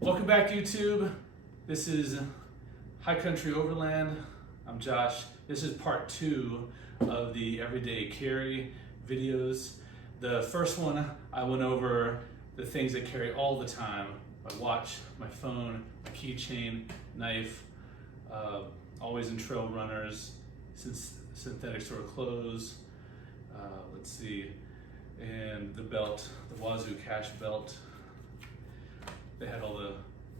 Welcome back, YouTube. This is High Country Overland. I'm Josh. This is part 2 of the everyday carry videos. The first one, I went over the things I carry all the time: my watch, my phone, my keychain, knife, always in trail runners, synthetic sort of clothes. Let's see, and the belt, the Wazoo Cash belt. They had all the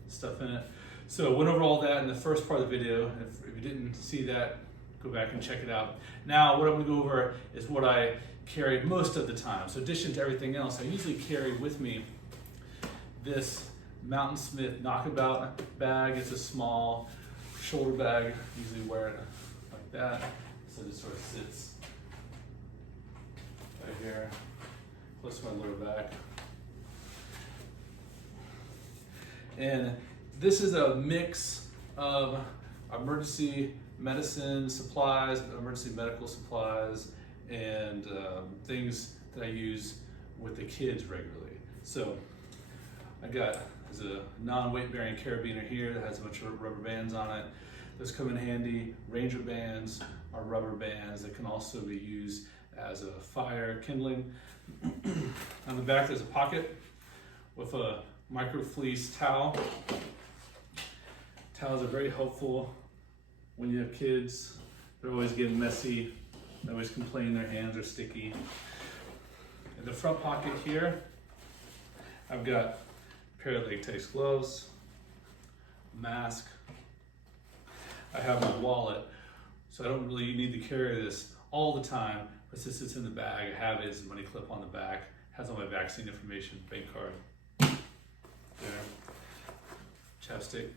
stuff in it. So I went over all that in the first part of the video. If you didn't see that, go back and check it out. Now what I'm gonna go over is what I carry most of the time. So in addition to everything else, I usually carry with me this Mountainsmith Knockabout bag. It's a small shoulder bag. I usually wear it like that. So it just sort of sits right here, close to my lower back. And this is a mix of emergency medicine supplies, emergency medical supplies, and things that I use with the kids regularly. So there's a non-weight bearing carabiner here that has a bunch of rubber bands on it. Those come in handy. Ranger bands are rubber bands that can also be used as a fire kindling. On the back there's a pocket with a micro fleece towel. Towels are very helpful when you have kids. They're always getting messy. They always complain their hands are sticky. In the front pocket here, I've got a pair of latex gloves, mask. I have my wallet, so I don't really need to carry this all the time, but since it's in the bag, I have it as a money clip on the back. It has all my vaccine information, bank card. There, chapstick,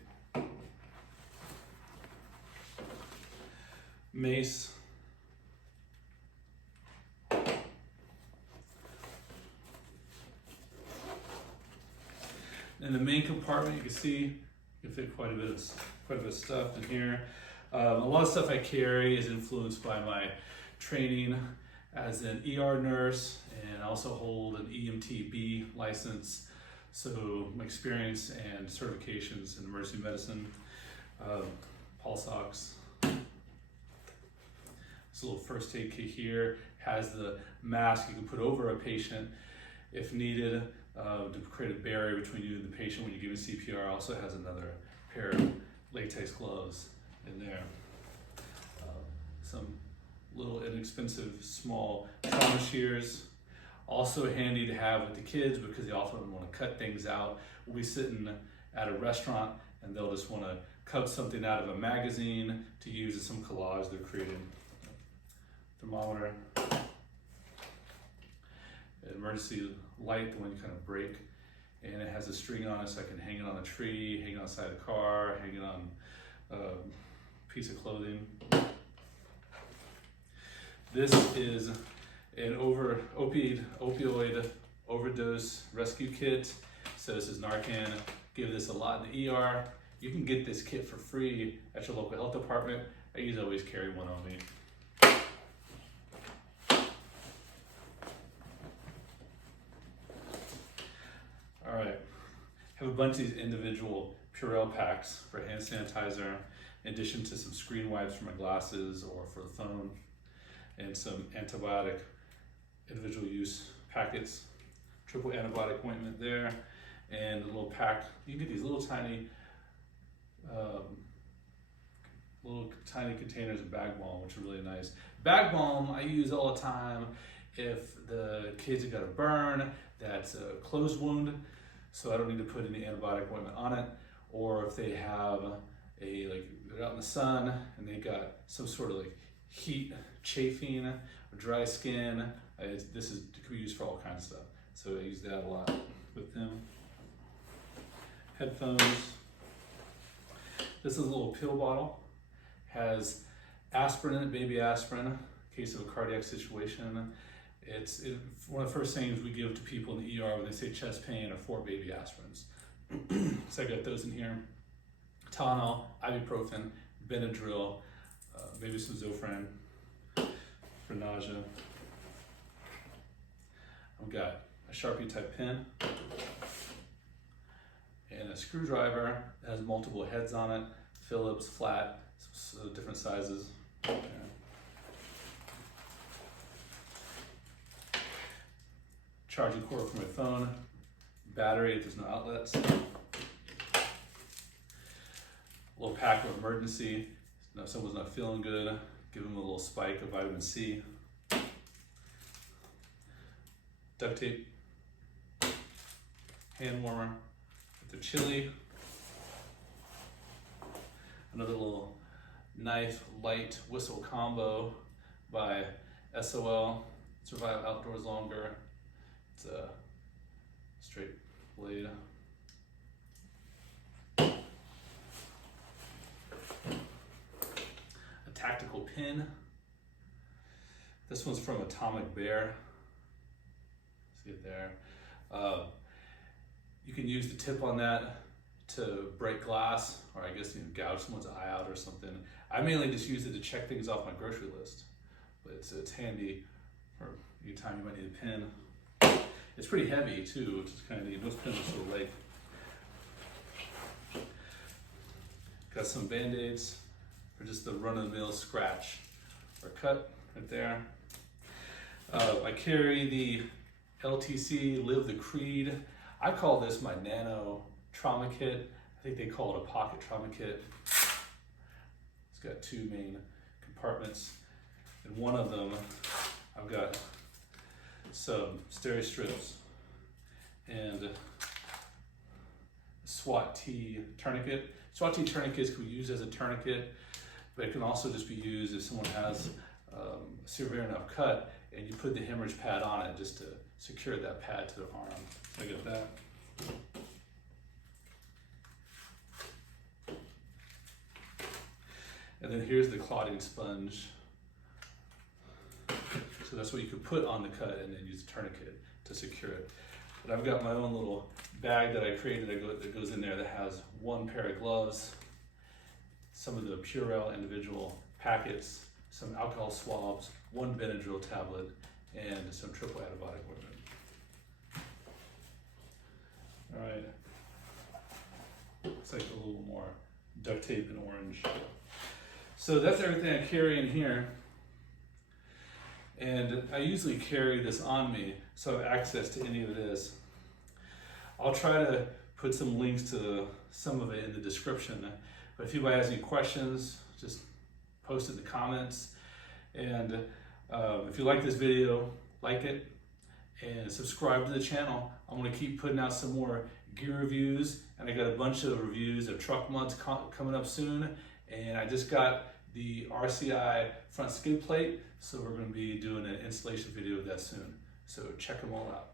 mace, in the main compartment you can see you can fit quite a bit of stuff in here. A lot of stuff I carry is influenced by my training as an ER nurse, and I also hold an EMT-B license. So my experience and certifications in emergency medicine, pulse ox. This little first aid kit here has the mask you can put over a patient if needed, to create a barrier between you and the patient when you give a CPR. Also has another pair of latex gloves in there. Some little inexpensive small trauma shears. Also handy to have with the kids because they often want to cut things out. We'll be sitting at a restaurant and they'll just want to cut something out of a magazine to use as some collage they're creating. Thermometer. An emergency light, the one you kind of break. And it has a string on it so I can hang it on a tree, hang it outside a car, hang it on a piece of clothing. This is an opioid overdose rescue kit. So this is Narcan. Give this a lot in the ER. You can get this kit for free at your local health department. I usually always carry one on me. All right, have a bunch of these individual Purell packs for hand sanitizer, in addition to some screen wipes for my glasses or for the phone, and some antibiotic individual use packets, triple antibiotic ointment there, and a little pack. You get these little tiny containers of bag balm, which are really nice. Bag balm I use all the time if the kids have got a burn that's a closed wound, so I don't need to put any antibiotic ointment on it, or if they have they're out in the sun and they got some sort of heat chafing or dry skin. This could be used for all kinds of stuff. So I use that a lot with them. Headphones. This is a little pill bottle. Has aspirin in it, baby aspirin, in case of a cardiac situation. It's one of the first things we give to people in the ER when they say chest pain are 4 baby aspirins. So I got those in here. Tylenol, ibuprofen, Benadryl, maybe some Zofran for nausea. I've got a Sharpie type pen and a screwdriver that has multiple heads on it, Phillips, flat, so different sizes. Okay. Charging cord for my phone, battery if there's no outlets. A little pack of Emergen-C. If someone's not feeling good, give them a little spike of vitamin C. Duct tape. Hand warmer if they're chilly. Another little knife light whistle combo by SOL. Survive outdoors longer. It's a straight blade. A tactical pin. This one's from Atomic Bear. See it there. You can use the tip on that to break glass, or I guess gouge someone's eye out or something. I mainly just use it to check things off my grocery list, but it's handy for any time you might need a pin. It's pretty heavy too, which is kind of neat. Most pins are sort of light. Got some Band-Aids for just the run-of-the-mill scratch or cut right there. I carry the LTC Live the Creed. I call this my Nano Trauma Kit. I think they call it a pocket trauma kit. It's got two main compartments. In one of them, I've got some steri strips and a Swat-T Tourniquet. Swat-T Tourniquets can be used as a tourniquet, but it can also just be used if someone has a severe enough cut and you put the hemorrhage pad on it just to secure that pad to their arm. I got that. And then here's the clotting sponge. So that's what you could put on the cut and then use a tourniquet to secure it. But I've got my own little bag that I created that goes in there that has one pair of gloves, some of the Purell individual packets, some alcohol swabs, one Benadryl tablet, and some triple antibiotic ointment. All right, looks like a little more duct tape and orange. So that's everything I carry in here. And I usually carry this on me, so I have access to any of this. I'll try to put some links to some of it in the description. But if anybody has any questions, just post it in the comments. And if you like this video, like it and subscribe to the channel. I'm gonna keep putting out some more gear reviews, and I got a bunch of reviews of truck muds coming up soon. And I just got the RCI front skid plate, so we're gonna be doing an installation video of that soon. So check them all out.